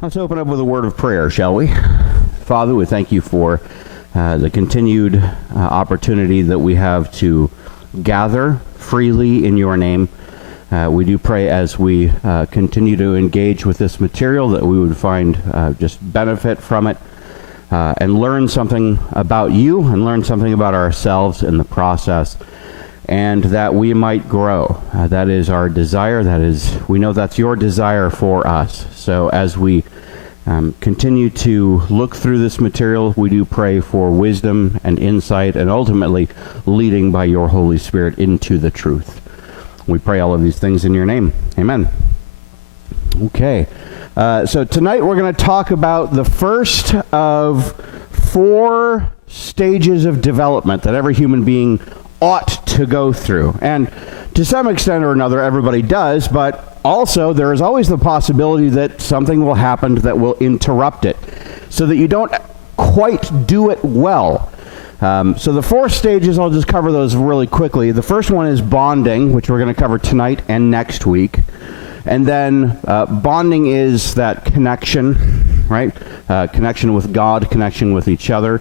Let's open up with a word of prayer, shall we? Father, we thank you for the continued opportunity that we have to gather freely in your name. We do pray as we continue to engage with this material that we would find just benefit from it and learn something about you and learn something about ourselves in the process, and that we might grow. That is our desire. We know that's your desire for us. So as we continue to look through this material, we do pray for wisdom and insight and ultimately leading by your Holy Spirit into the truth. We pray all of these things in your name. Amen. Okay. So tonight we're going to talk about the first of 4 stages of development that every human being ought to go through. And to some extent or another, everybody does, but also there is always the possibility that something will happen that will interrupt it, so that you don't quite do it well. So the 4 stages, I'll just cover those really quickly. The first one is bonding, which we're going to cover tonight and next week. And then bonding is that connection, right? Connection with God, connection with each other.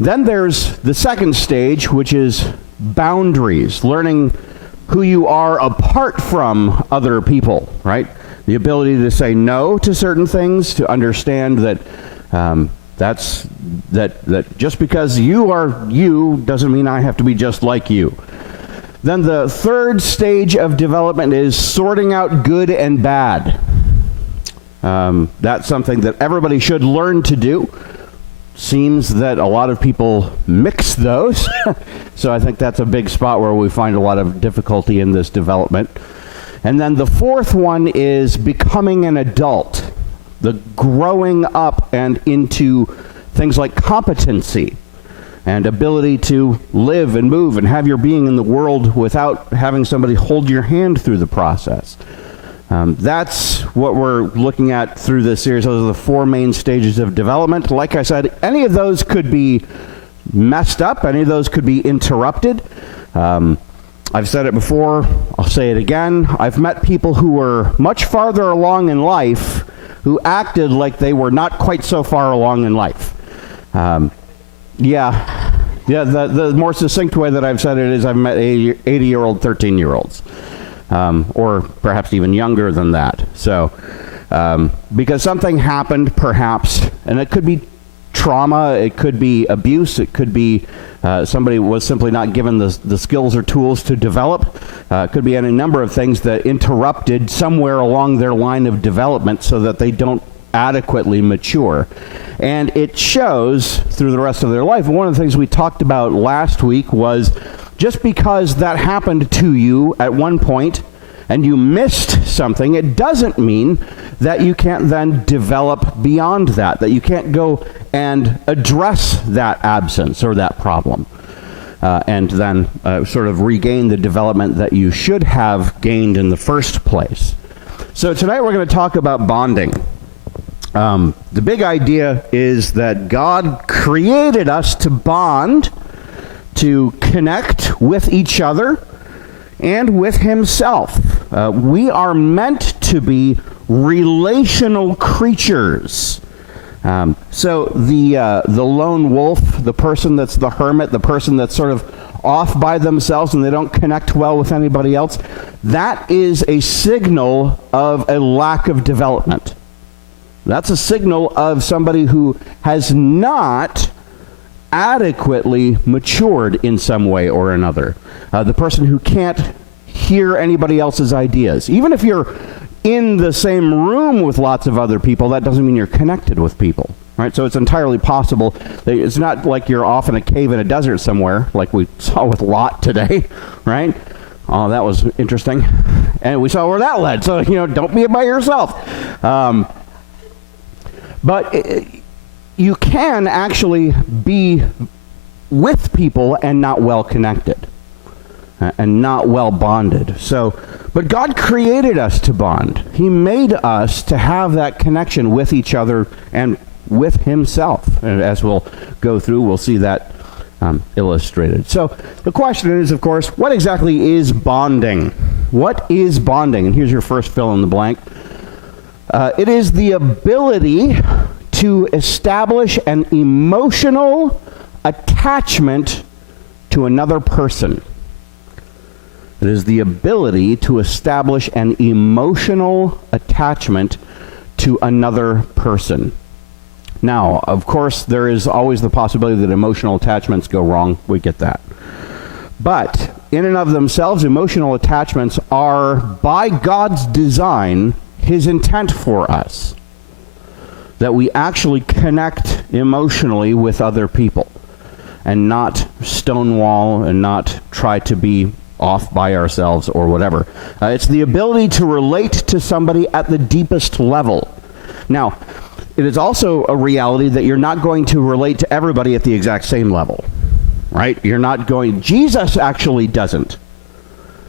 Then there's the second stage, which is boundaries, learning who you are apart from other people, right? The ability to say no to certain things, to understand that that just because you are you doesn't mean I have to be just like you. Then the third stage of development is sorting out good and bad. That's something that everybody should learn to do. Seems that a lot of people mix those. So I think that's a big spot where we find a lot of difficulty in this development. And then the fourth one is becoming an adult. The growing up and into things like competency and ability to live and move and have your being in the world without having somebody hold your hand through the process. That's what we're looking at through this series. Those are the 4 main stages of development. Like I said, any of those could be messed up. Any of those could be interrupted. I've said it before. I'll say it again. I've met people who were much farther along in life who acted like they were not quite so far along in life. The more succinct way that I've said it is I've met 80-year-old 13-year-olds. Or perhaps even younger than that. So, because something happened, perhaps, and it could be trauma, it could be abuse, it could be somebody was simply not given the skills or tools to develop. It could be any number of things that interrupted somewhere along their line of development so that they don't adequately mature. And it shows through the rest of their life. And one of the things we talked about last week was just because that happened to you at one point and you missed something, it doesn't mean that you can't then develop beyond that you can't go and address that absence or that problem, and then sort of regain the development that you should have gained in the first place. So tonight we're going to talk about bonding. The big idea is that God created us to bond, to connect with each other and with himself. We are meant to be relational creatures. So the lone wolf, the person that's the hermit, the person that's sort of off by themselves and they don't connect well with anybody else, that is a signal of a lack of development. That's a signal of somebody who has not adequately matured in some way or another. The person who can't hear anybody else's ideas. Even if you're in the same room with lots of other people, that doesn't mean you're connected with people, right? So it's entirely possible that it's not like you're off in a cave in a desert somewhere, like we saw with Lot today, right? Oh, that was interesting. And we saw where that led. So, don't be by yourself. But you can actually be with people and not well connected and not well bonded. But God created us to bond. He made us to have that connection with each other and with himself. And as we'll go through, we'll see that illustrated. So the question is, of course, what exactly is bonding? What is bonding? And here's your first fill in the blank. It is the ability to establish an emotional attachment to another person. It is the ability to establish an emotional attachment to another person. Now, of course, there is always the possibility that emotional attachments go wrong. We get that. But in and of themselves, emotional attachments are, by God's design, his intent for us. That we actually connect emotionally with other people and not stonewall and not try to be off by ourselves or whatever. It's the ability to relate to somebody at the deepest level. Now, it is also a reality that you're not going to relate to everybody at the exact same level, right? You're not going, Jesus actually doesn't.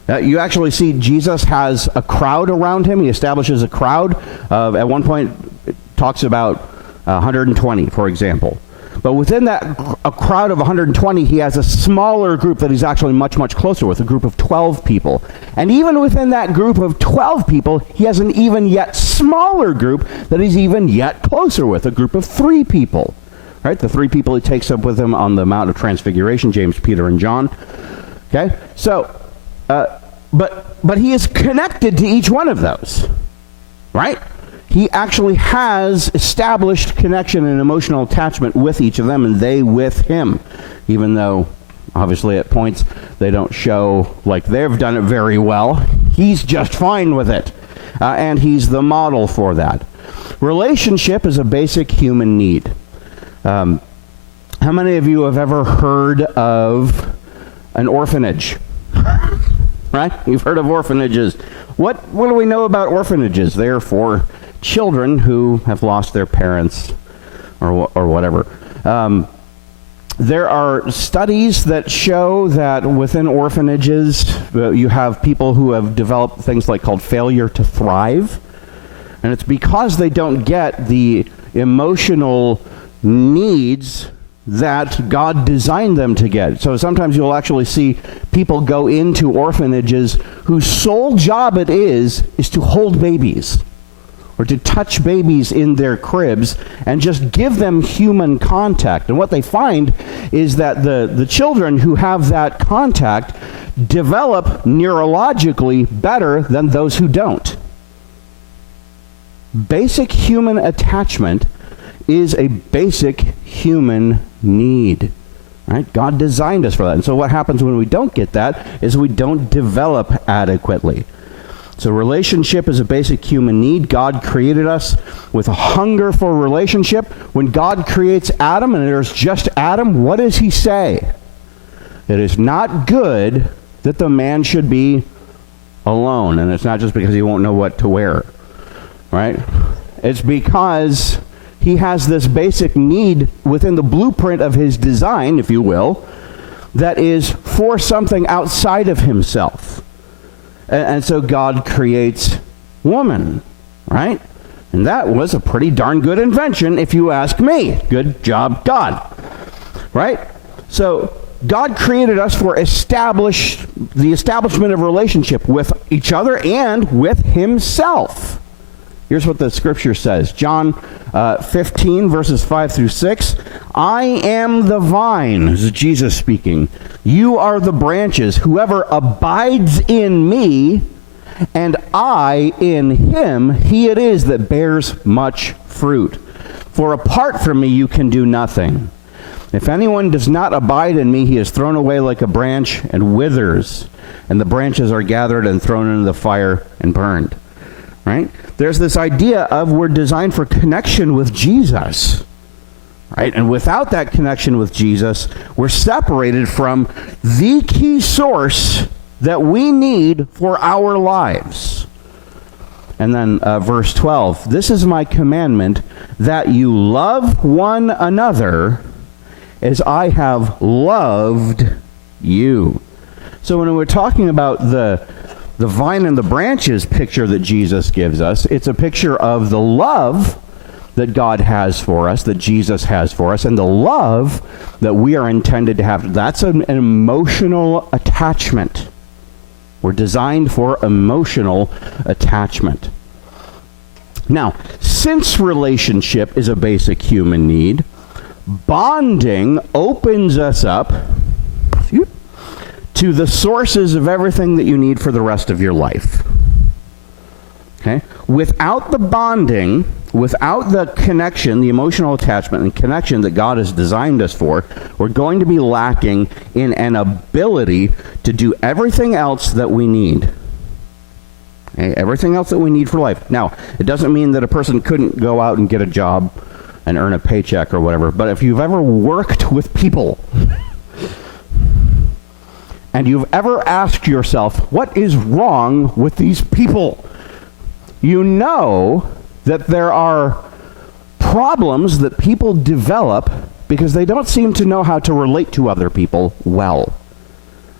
You actually see Jesus has a crowd around him. He establishes a crowd of, at one point, it talks about 120, for example. But within that, a crowd of 120, he has a smaller group that he's actually much, much closer with, a group of 12 people. And even within that group of 12 people, he has an even yet smaller group that he's even yet closer with, a group of 3 people. Right? The 3 people he takes up with him on the Mount of Transfiguration, James, Peter, and John. Okay? So, but he is connected to each one of those. Right? He actually has established connection and emotional attachment with each of them, and they with him, even though obviously at points they don't show like they've done it very well. He's just fine with it, and he's the model for that. Relationship is a basic human need. How many of you have ever heard of an orphanage? Right? You've heard of orphanages. What do we know about orphanages? They're for children who have lost their parents or whatever. There are studies that show that within orphanages you have people who have developed things called failure to thrive. And it's because they don't get the emotional needs that God designed them to get. So sometimes you'll actually see people go into orphanages whose sole job it is to hold babies or to touch babies in their cribs and just give them human contact. And what they find is that the children who have that contact develop neurologically better than those who don't. Basic human attachment is a basic human need. Right? God designed us for that. And so what happens when we don't get that is we don't develop adequately. So relationship is a basic human need. God created us with a hunger for relationship. When God creates Adam and there's just Adam, what does he say? It is not good that the man should be alone. And it's not just because he won't know what to wear. Right? It's because he has this basic need within the blueprint of his design, if you will, that is for something outside of himself. And so God creates woman, right? And that was a pretty darn good invention, if you ask me. Good job, God. Right? So God created us for the establishment of relationship with each other and with himself. Here's what the scripture says. John 15, verses 5 through 6. I am the vine. This is Jesus speaking. You are the branches. Whoever abides in me, and I in him, he it is that bears much fruit. For apart from me you can do nothing. If anyone does not abide in me, he is thrown away like a branch and withers, and the branches are gathered and thrown into the fire and burned. Right? There's this idea of we're designed for connection with Jesus. Right? And without that connection with Jesus, we're separated from the key source that we need for our lives. And then verse 12, this is my commandment, that you love one another as I have loved you. So when we're talking about the vine and the branches picture that Jesus gives us, it's a picture of the love that God has for us, that Jesus has for us, and the love that we are intended to have. That's an emotional attachment. We're designed for emotional attachment. Now, since relationship is a basic human need, bonding opens us up to the sources of everything that you need for the rest of your life. Okay? Without the bonding, without the connection, the emotional attachment and connection that God has designed us for, we're going to be lacking in an ability to do everything else that we need. Okay? Everything else that we need for life. Now, it doesn't mean that a person couldn't go out and get a job and earn a paycheck or whatever, but if you've ever worked with people and you've ever asked yourself, what is wrong with these people? You know that there are problems that people develop because they don't seem to know how to relate to other people well.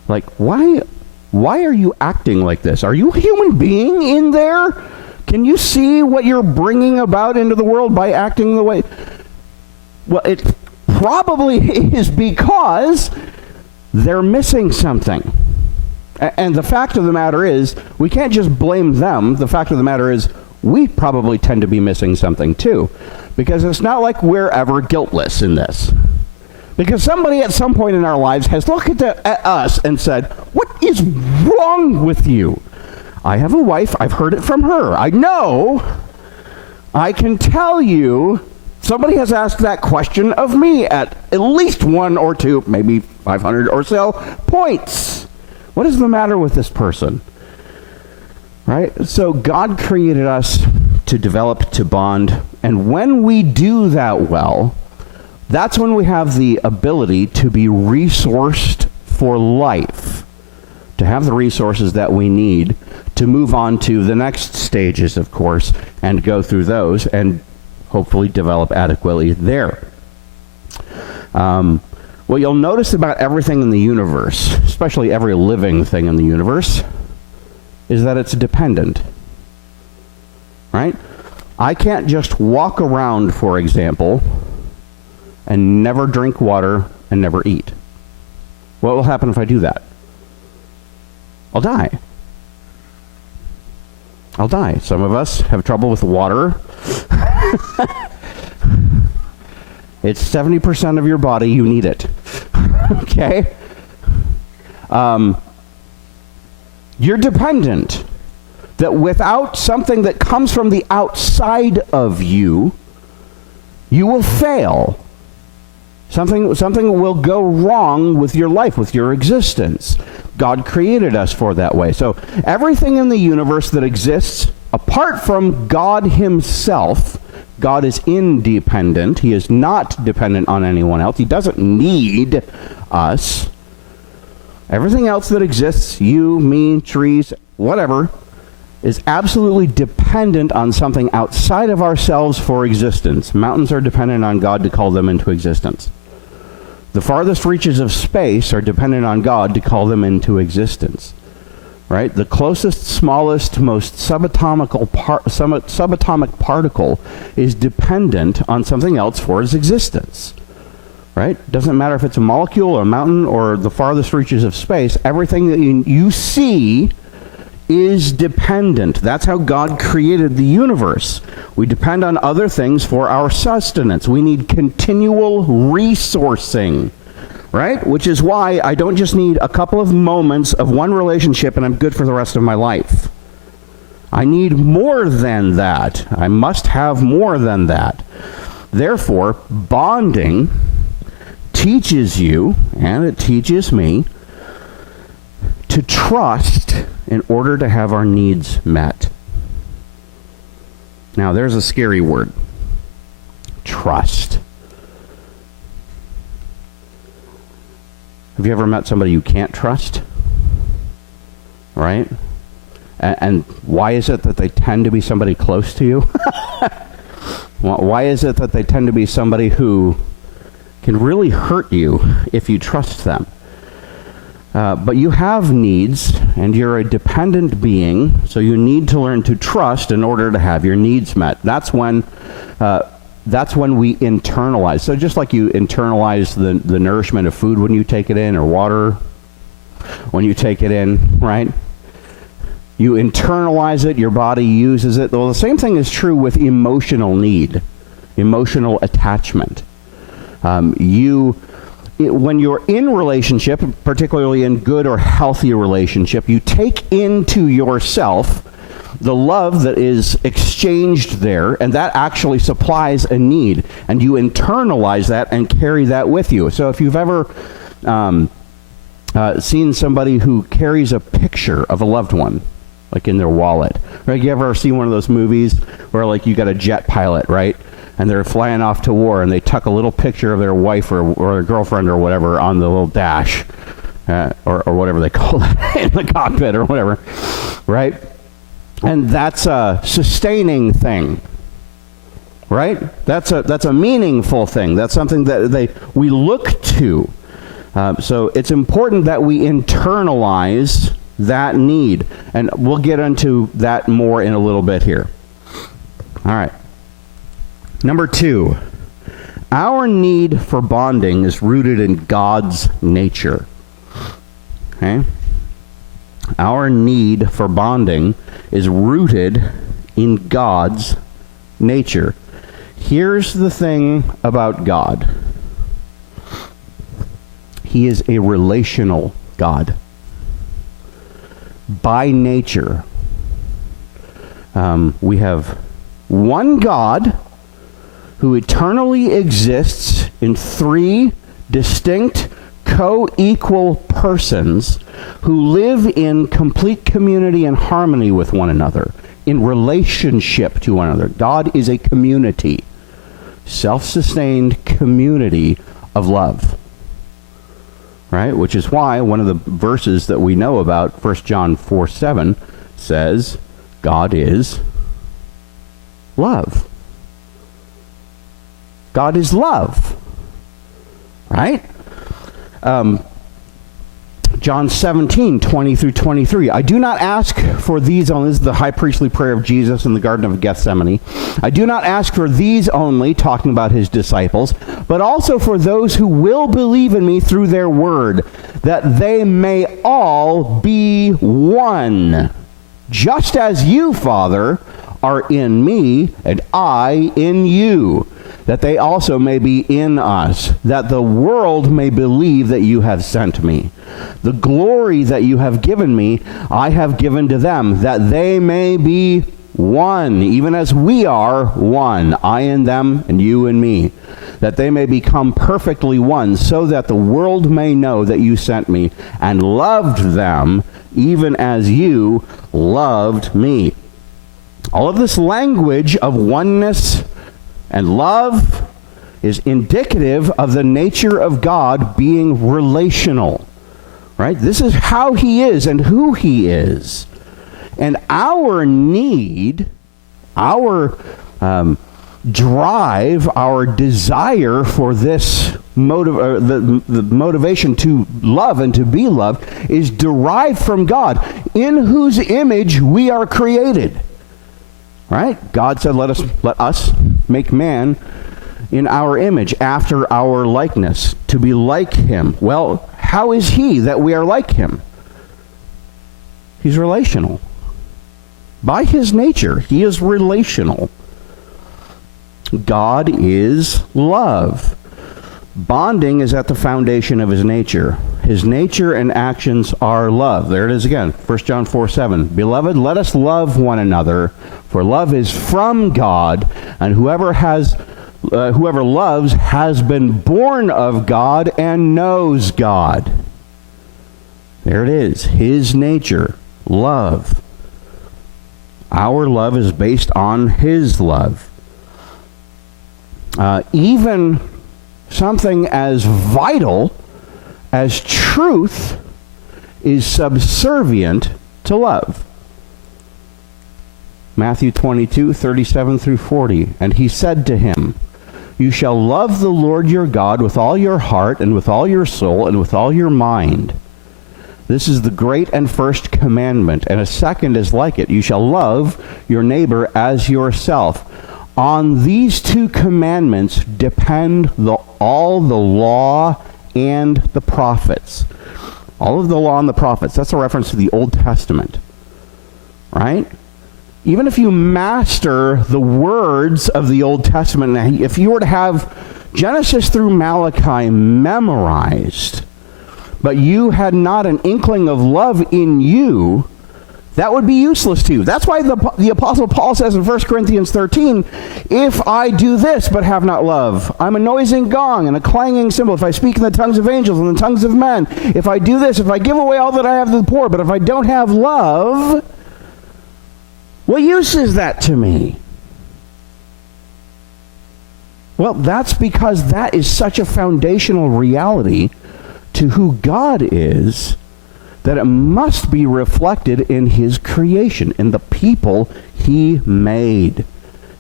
Like, why are you acting like this? Are you a human being in there? Can you see what you're bringing about into the world by acting the way? Well, it probably is because they're missing something. And the fact of the matter is, we can't just blame them. The fact of the matter is, we probably tend to be missing something too. Because it's not like we're ever guiltless in this. Because somebody at some point in our lives has looked at us and said, what is wrong with you? I have a wife. I've heard it from her. I know. I can tell you. Somebody has asked that question of me at least one or two, maybe 500 or so points. What is the matter with this person? Right? So God created us to develop, to bond, and when we do that well, that's when we have the ability to be resourced for life, to have the resources that we need to move on to the next stages, of course, and go through those and hopefully develop adequately there. What you'll notice about everything in the universe, especially every living thing in the universe, is that it's dependent. Right? I can't just walk around, for example, and never drink water and never eat. What will happen if I do that? I'll die. I'll die. Some of us have trouble with water. It's 70% of your body. You need it. Okay? You're dependent. That without something that comes from the outside of you, you will fail. Something will go wrong with your life, with your existence. God created us for that way. So everything in the universe that exists, apart from God himself, God is independent. He is not dependent on anyone else. He doesn't need us. Everything else that exists, you, me, trees, whatever, is absolutely dependent on something outside of ourselves for existence. Mountains are dependent on God to call them into existence. The farthest reaches of space are dependent on God to call them into existence. Right? The closest, smallest, most subatomic particle is dependent on something else for its existence. Right? Doesn't matter if it's a molecule or a mountain or the farthest reaches of space, everything that you see is dependent. That's how God created the universe. We depend on other things for our sustenance. We need continual resourcing. Right? Which is why I don't just need a couple of moments of one relationship and I'm good for the rest of my life. I need more than that. I must have more than that. Therefore, bonding teaches you, and it teaches me, to trust in order to have our needs met. Now, there's a scary word. Trust. Have you ever met somebody you can't trust? Right? And why is it that they tend to be somebody close to you? Why is it that they tend to be somebody who can really hurt you if you trust them? But you have needs, and you're a dependent being, so you need to learn to trust in order to have your needs met. That's when we internalize. So just like you internalize the nourishment of food when you take it in, or water when you take it in, right? You internalize it, your body uses it. Well, the same thing is true with emotional need, emotional attachment. When you're in relationship, particularly in good or healthy relationship, you take into yourself the love that is exchanged there, and that actually supplies a need, and you internalize that and carry that with you. So if you've ever seen somebody who carries a picture of a loved one, like in their wallet, right? You ever see one of those movies where like you got a jet pilot, right? And they're flying off to war, and they tuck a little picture of their wife or their girlfriend or whatever on the little dash, or whatever they call that in the cockpit or whatever, right? And that's a sustaining thing, right? That's a meaningful thing. That's something that we look to. So it's important that we internalize that need, and we'll get into that more in a little bit here. All right. Number 2, our need for bonding is rooted in God's nature. Okay? Our need for bonding is rooted in God's nature. Here's the thing about God. He is a relational God. By nature, we have one God who eternally exists in 3 distinct, co-equal persons who live in complete community and harmony with one another, in relationship to one another. God is a community, self-sustained community of love. Right? Which is why one of the verses that we know about, 1 John 4:7, says, God is love. God is love. Right? John 17:20 through 23. I do not ask for these only. This is the high priestly prayer of Jesus in the Garden of Gethsemane. I do not ask for these only, talking about his disciples, but also for those who will believe in me through their word, that they may all be one, just as you, Father, are in me and I in you, that they also may be in us, that the world may believe that you have sent me. The glory that you have given me, I have given to them, that they may be one, even as we are one, I in them and you in me, that they may become perfectly one, so that the world may know that you sent me and loved them, even as you loved me. All of this language of oneness and love is indicative of the nature of God being relational. Right? This is how he is and who he is. And our need, our drive, our desire for this the motivation to love and to be loved is derived from God, in whose image we are created. Right? God said, let us make man in our image, after our likeness, to be like him. Well, how is he that we are like him? He's relational. By his nature, he is relational. God is love. Bonding is at the foundation of his nature. His nature and actions are love. There it is again, 1 John 4:7. Beloved, let us love one another, for love is from God, and whoever loves has been born of God and knows God. There it is, his nature, love. Our love is based on his love. Even something as vital as truth is subservient to love. Matthew 22:37 through 40. And he said to him, you shall love the Lord your God with all your heart and with all your soul and with all your mind. This is the great and first commandment, and a second is like it. You shall love your neighbor as yourself. On these 2 commandments depend all the law and the prophets. All of the law and the prophets. That's a reference to the Old Testament. right? Even if you master the words of the Old Testament, if you were to have Genesis through Malachi memorized, but you had not an inkling of love in you, that would be useless to you. That's why the Apostle Paul says in 1 Corinthians 13, if I do this but have not love, I'm a noising gong and a clanging cymbal. If I speak in the tongues of angels and the tongues of men, if I do this, if I give away all that I have to the poor, but if I don't have love, what use is that to me? Well, that's because that is such a foundational reality to who God is, that it must be reflected in his creation, in the people he made,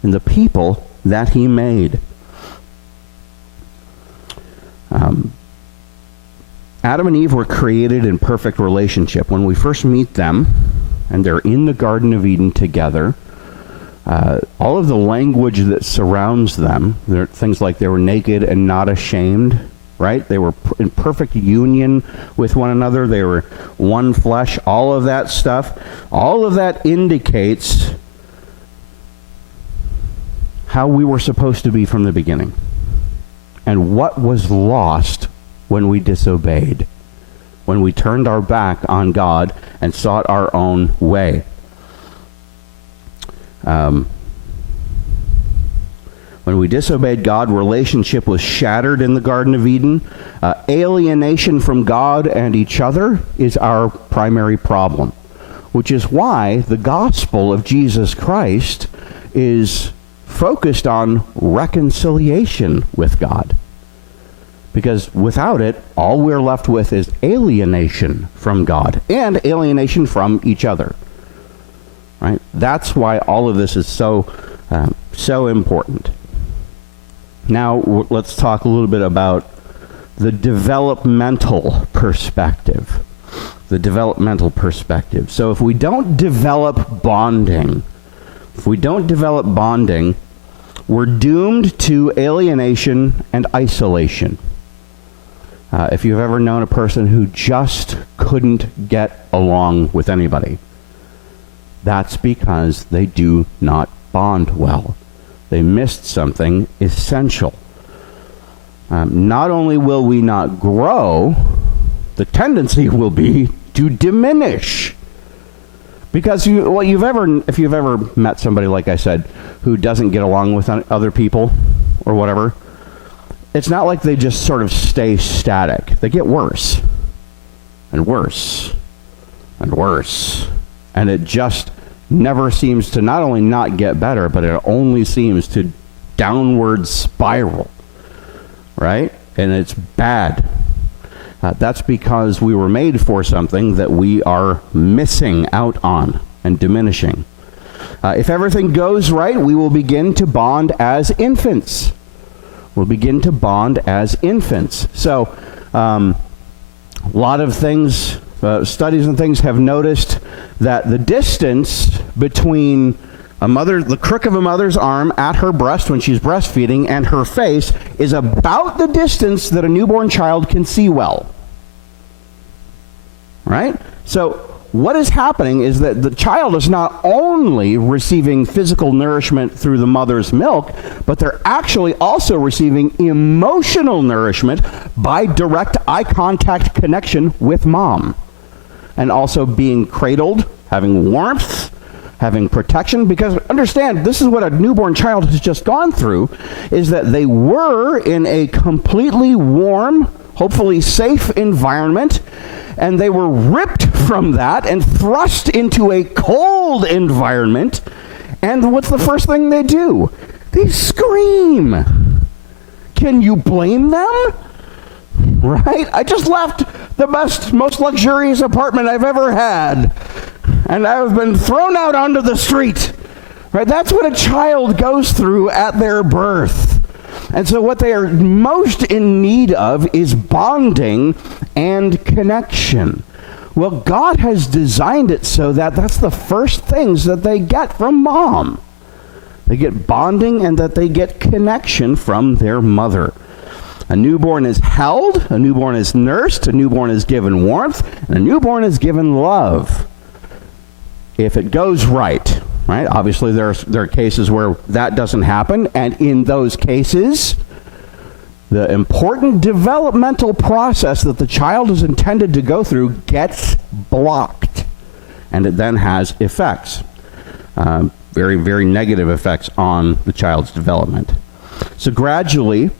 in the people that he made. Adam and Eve were created in perfect relationship. When we first meet them, and they're in the Garden of Eden together, all of the language that surrounds them, things like they were naked and not ashamed, right? They were in perfect union with one another. They were one flesh. All of that stuff, all of that indicates how we were supposed to be from the beginning and what was lost when we disobeyed, when we turned our back on God and sought our own way. When we disobeyed God, relationship was shattered in the Garden of Eden. Alienation from God and each other is our primary problem, which is why the gospel of Jesus Christ is focused on reconciliation with God. Because without it, all we're left with is alienation from God and alienation from each other. Right? That's why all of this is so important. Now, let's talk a little bit about the developmental perspective. The developmental perspective. So if we don't develop bonding, we're doomed to alienation and isolation. If you've ever known a person who just couldn't get along with anybody, that's because they do not bond well. They missed something essential. Not only will we not grow, the tendency will be to diminish. Because if you've ever met somebody, like I said, who doesn't get along with other people or whatever, it's not like they just sort of stay static. They get worse and worse and worse. And it just never seems to not only not get better, but it only seems to downward spiral, right? And it's bad. That's because we were made for something that we are missing out on and diminishing. If everything goes right, we will begin to bond as infants. We'll begin to bond as infants. So, a lot of things, studies and things have noticed that the distance between the crook of a mother's arm at her breast when she's breastfeeding and her face is about the distance that a newborn child can see well. Right? So what is happening is that the child is not only receiving physical nourishment through the mother's milk, but they're actually also receiving emotional nourishment by direct eye contact connection with mom. And also being cradled, having warmth, having protection. Because understand, this is what a newborn child has just gone through, is that they were in a completely warm, hopefully safe environment, and they were ripped from that and thrust into a cold environment. And what's the first thing they do? They scream. Can you blame them? Right? I just left the most luxurious apartment I've ever had, and I've been thrown out onto the street. Right? That's what a child goes through at their birth. And so what they are most in need of is bonding and connection. Well, God has designed it so that that's the first things that they get from mom. They get bonding and that they get connection from their mother. A newborn is held, a newborn is nursed, a newborn is given warmth, and a newborn is given love. if it goes right, right? Obviously, there are cases where that doesn't happen, and in those cases, the important developmental process that the child is intended to go through gets blocked, and it then has effects, very, very negative effects on the child's development. So gradually,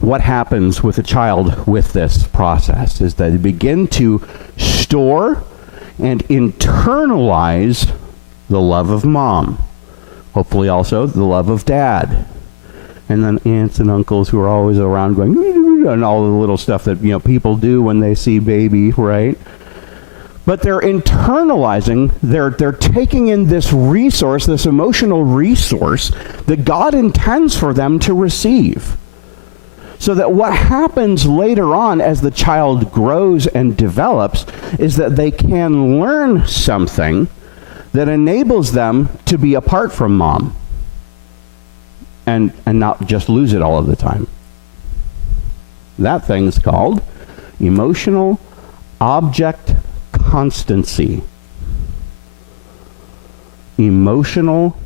what happens with a child with this process is that they begin to store and internalize the love of mom, hopefully also the love of dad, and then aunts and uncles who are always around going, and all the little stuff that, you know, people do when they see baby, right? But they're internalizing, they're taking in this resource, this emotional resource that God intends for them to receive. So that what happens later on as the child grows and develops is that they can learn something that enables them to be apart from mom and not just lose it all of the time. That thing's called emotional object constancy. Emotional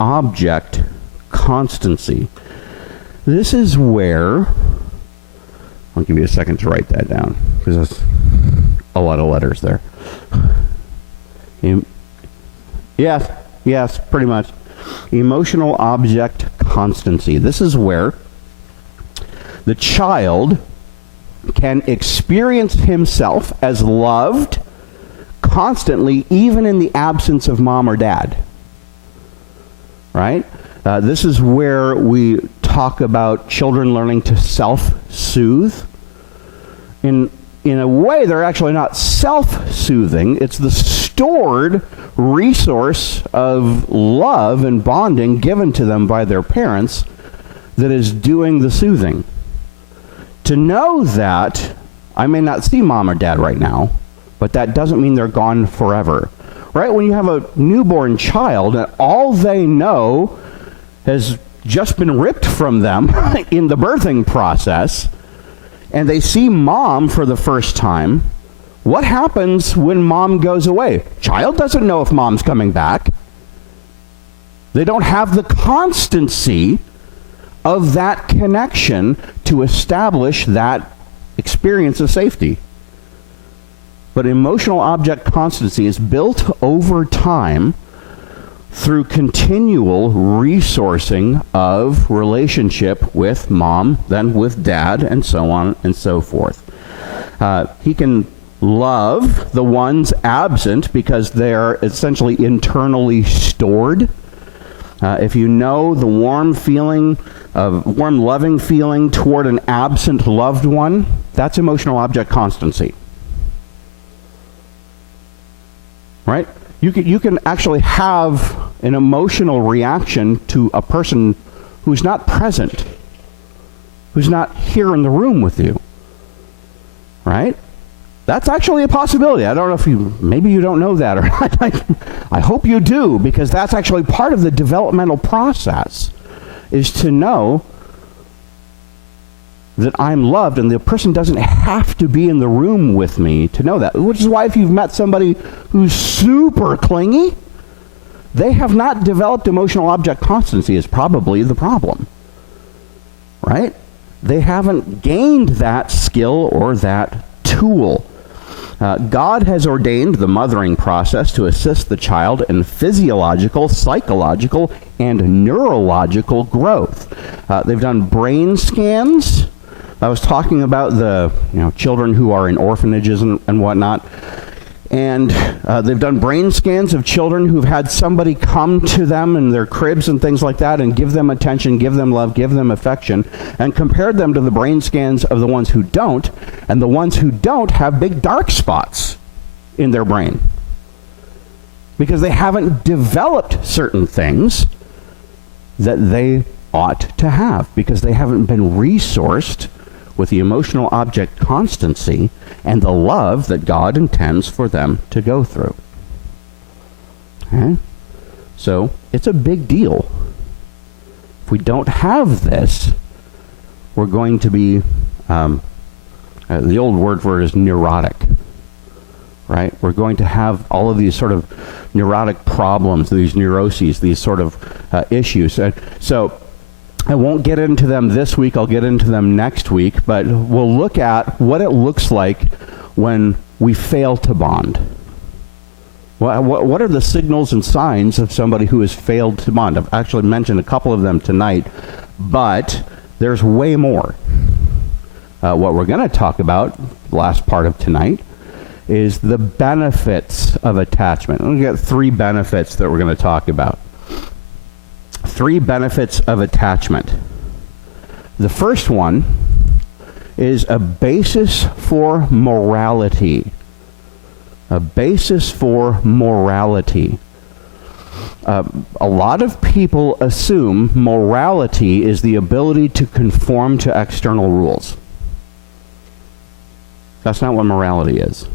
object constancy. This is where, I'll give you a second to write that down, because that's a lot of letters there. Yes, pretty much. Emotional object constancy. This is where the child can experience himself as loved constantly, even in the absence of mom or dad. Right? This is where we talk about children learning to self-soothe. In a way, they're actually not self-soothing. It's the stored resource of love and bonding given to them by their parents that is doing the soothing. To know that I may not see mom or dad right now, but that doesn't mean they're gone forever. Right? When you have a newborn child and all they know has just been ripped from them in the birthing process, and they see mom for the first time, what happens when mom goes away? Child doesn't know if mom's coming back. They don't have the constancy of that connection to establish that experience of safety. But emotional object constancy is built over time through continual resourcing of relationship with mom, then with dad, and so on and so forth. He can love the ones absent because they're essentially internally stored. If you know the warm loving feeling toward an absent loved one, that's emotional object constancy. Right? You can actually have an emotional reaction to a person who's not present, who's not here in the room with you. Right? That's actually a possibility. I don't know if maybe you don't know that or not. I hope you do, because that's actually part of the developmental process, is to know that I'm loved, and the person doesn't have to be in the room with me to know that. Which is why if you've met somebody who's super clingy, they have not developed emotional object constancy is probably the problem. Right? They haven't gained that skill or that tool. God has ordained the mothering process to assist the child in physiological, psychological, and neurological growth. They've done brain scans. I was talking about the children who are in orphanages and whatnot. And they've done brain scans of children who've had somebody come to them in their cribs and things like that and give them attention, give them love, give them affection, and compared them to the brain scans of the ones who don't. And the ones who don't have big dark spots in their brain because they haven't developed certain things that they ought to have, because they haven't been resourced with the emotional object constancy and the love that God intends for them to go through. Okay? So it's a big deal. If we don't have this, we're going to be, the old word for it is neurotic. right? We're going to have all of these sort of neurotic problems, these neuroses, these sort of issues. So I won't get into them this week. I'll get into them next week. But we'll look at what it looks like when we fail to bond. What are the signals and signs of somebody who has failed to bond? I've actually mentioned a couple of them tonight, but there's way more. What we're going to talk about, the last part of tonight, is the benefits of attachment. We've got 3 benefits that we're going to talk about. 3 benefits of attachment. The first one is a basis for morality. A basis for morality. A lot of people assume morality is the ability to conform to external rules. That's not what morality is.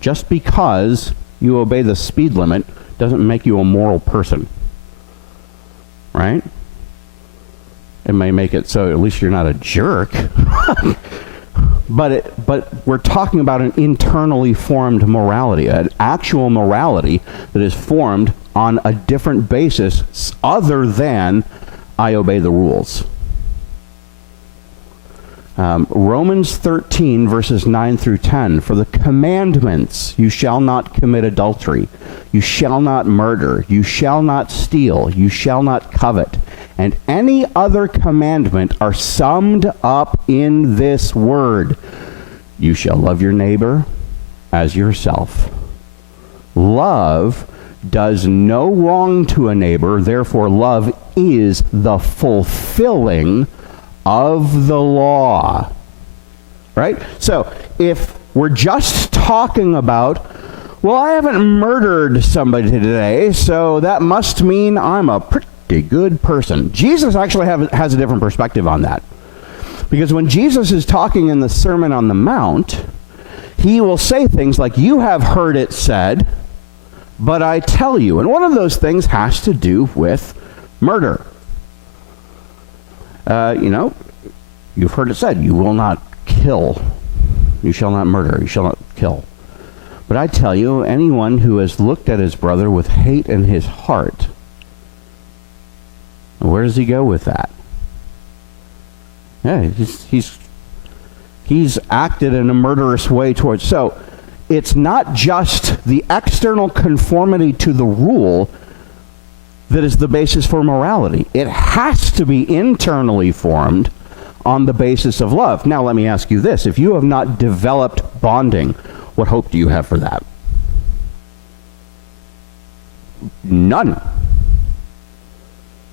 Just because you obey the speed limit doesn't make you a moral person. Right? It may make it so at least you're not a jerk. But we're talking about an internally formed morality, an actual morality that is formed on a different basis other than I obey the rules. Romans 13, verses 9 through 10. For the commandments, you shall not commit adultery, you shall not murder, you shall not steal, you shall not covet, and any other commandment are summed up in this word: you shall love your neighbor as yourself. Love does no wrong to a neighbor, therefore love is the fulfilling of the law. Right? So, if we're just talking about, well, I haven't murdered somebody today, so that must mean I'm a pretty good person. Jesus actually has a different perspective on that. Because when Jesus is talking in the Sermon on the Mount, he will say things like, you have heard it said, but I tell you. And one of those things has to do with murder. You've heard it said, you will not kill. You shall not murder. You shall not kill. But I tell you, anyone who has looked at his brother with hate in his heart, where does he go with that? Yeah, he's acted in a murderous way towards. So it's not just the external conformity to the rule that is the basis for morality. It has to be internally formed on the basis of love. Now let me ask you this. If you have not developed bonding, what hope do you have for that? None.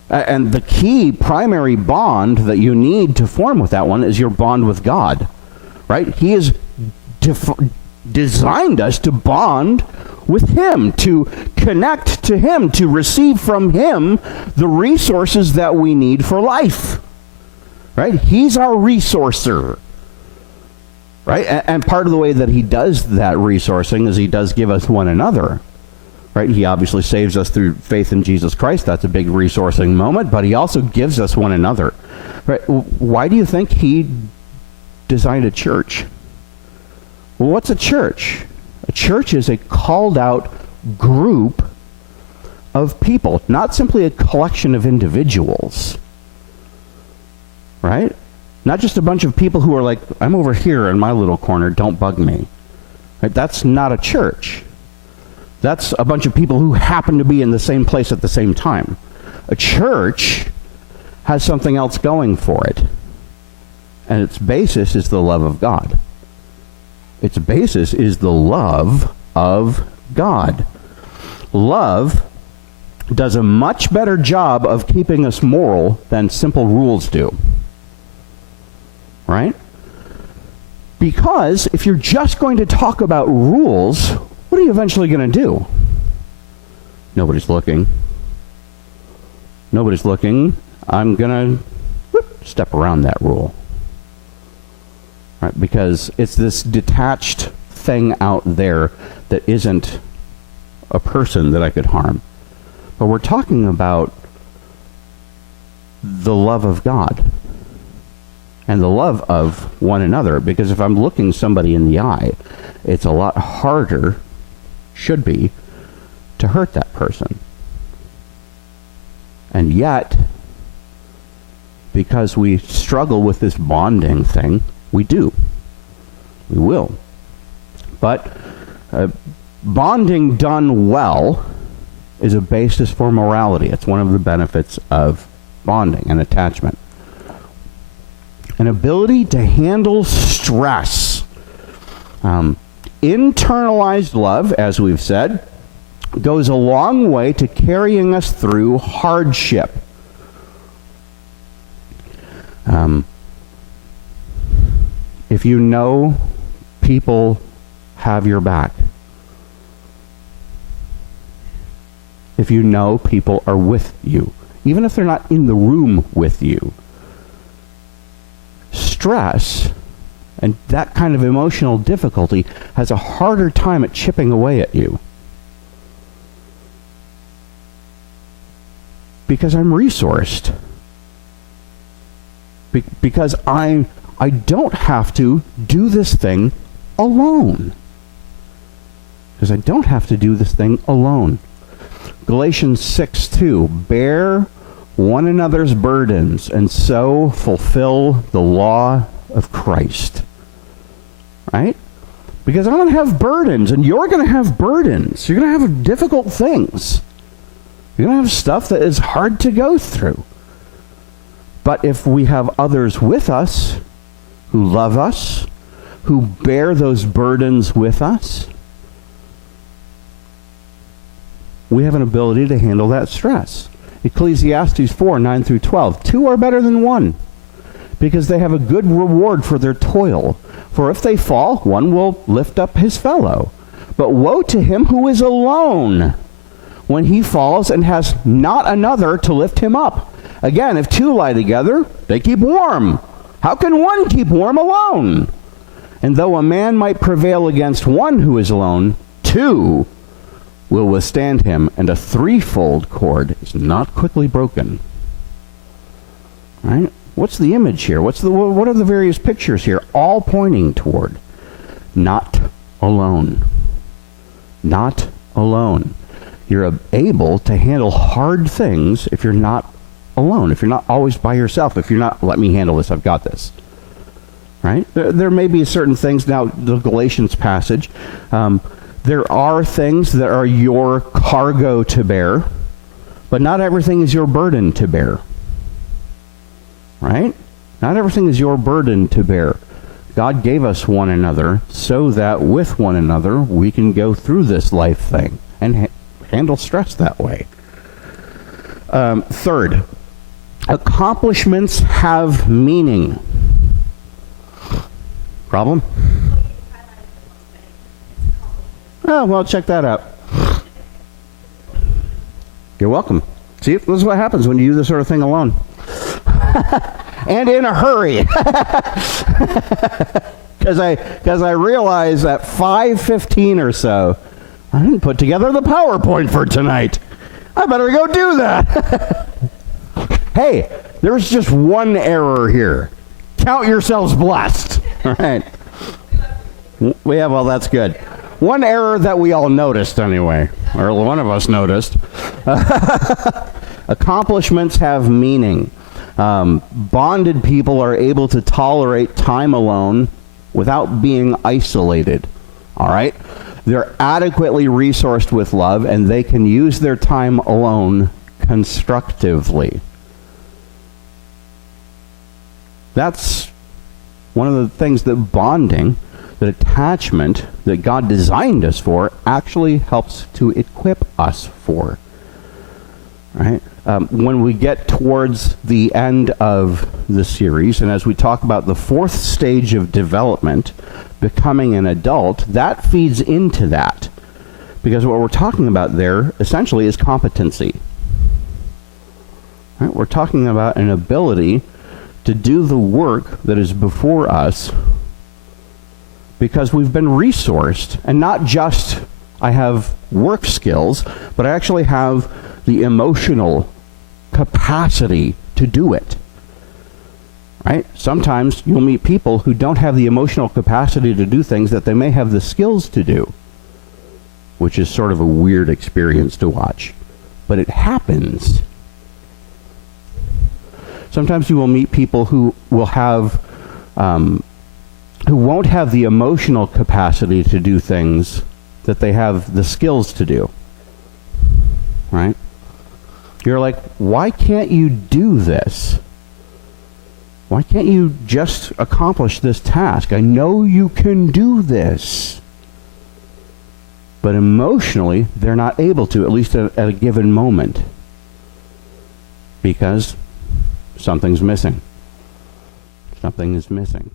And the key primary bond that you need to form with that one is your bond with God. Right? He has designed us to bond with him, to connect to him, to receive from him the resources that we need for life. Right? He's our resourcer. Right? And part of the way that he does that resourcing is he does give us one another. Right? He obviously saves us through faith in Jesus Christ. That's a big resourcing moment, but he also gives us one another. Right? Why do you think he designed a church? Well, what's a church? A church is a called out group of people, not simply a collection of individuals. Right? Not just a bunch of people who are like, I'm over here in my little corner, don't bug me. Right? That's not a church. That's a bunch of people who happen to be in the same place at the same time. A church has something else going for it. And its basis is the love of God. Its basis is the love of God. Love does a much better job of keeping us moral than simple rules do. Right? Because if you're just going to talk about rules, what are you eventually going to do? Nobody's looking. Nobody's looking. I'm going to step around that rule. Right? Because it's this detached thing out there that isn't a person that I could harm. But we're talking about the love of God and the love of one another. Because if I'm looking somebody in the eye it's a lot harder, should be, to hurt that person. And yet, because we struggle with this bonding thing, we do. We will. But bonding done well is a basis for morality. It's one of the benefits of bonding and attachment. An ability to handle stress. Internalized love, as we've said, goes a long way to carrying us through hardship. If you know people have your back, if you know people are with you, even if they're not in the room with you, stress and that kind of emotional difficulty has a harder time at chipping away at you. Because I'm resourced. Because I don't have to do this thing alone. Because I don't have to do this thing alone. Galatians 6:2, bear one another's burdens and so fulfill the law of Christ. Right? Because I'm going to have burdens and you're going to have burdens. You're going to have difficult things. You're going to have stuff that is hard to go through. But if we have others with us who love us, who bear those burdens with us, we have an ability to handle that stress. Ecclesiastes 4:9 through 12. Two are better than one, because they have a good reward for their toil. For if they fall, one will lift up his fellow. But woe to him who is alone when he falls and has not another to lift him up. Again, if two lie together, they keep warm. How can one keep warm alone? And though a man might prevail against one who is alone, two will withstand him, and a threefold cord is not quickly broken. Right? What's the image here? What are the various pictures here? All pointing toward not alone. Not alone. You're able to handle hard things if you're not alone, if you're not always by yourself, if you're not, let me handle this, I've got this. Right? There may be certain things, now the Galatians passage, there are things that are your cargo to bear, but not everything is your burden to bear. Right? Not everything is your burden to bear. God gave us one another so that with one another we can go through this life thing and handle stress that way. Third, accomplishments have meaning. Problem? Oh, well, check that out. You're welcome. See, this is what happens when you do this sort of thing alone. And in a hurry. Because I realized at 5:15 or so, I didn't put together the PowerPoint for tonight. I better go do that. Hey, there's just one error here. Count yourselves blessed. All right. Well, that's good. One error that we all noticed anyway, or one of us noticed. Accomplishments have meaning. Bonded people are able to tolerate time alone without being isolated. All right? They're adequately resourced with love, and they can use their time alone constructively. That's one of the things that bonding, that attachment that God designed us for, actually helps to equip us for. Right? When we get towards the end of the series, and as we talk about the fourth stage of development, becoming an adult, that feeds into that. Because what we're talking about there, essentially, is competency. Right? We're talking about an ability to do the work that is before us because we've been resourced. And not just, I have work skills, but I actually have the emotional capacity to do it. right? Sometimes you'll meet people who don't have the emotional capacity to do things that they may have the skills to do, which is sort of a weird experience to watch. But it happens. Sometimes you will meet people who will have, who won't have the emotional capacity to do things that they have the skills to do, right? You're like, why can't you do this? Why can't you just accomplish this task? I know you can do this. But emotionally, they're not able to, at least at a given moment, because something's missing. Something is missing.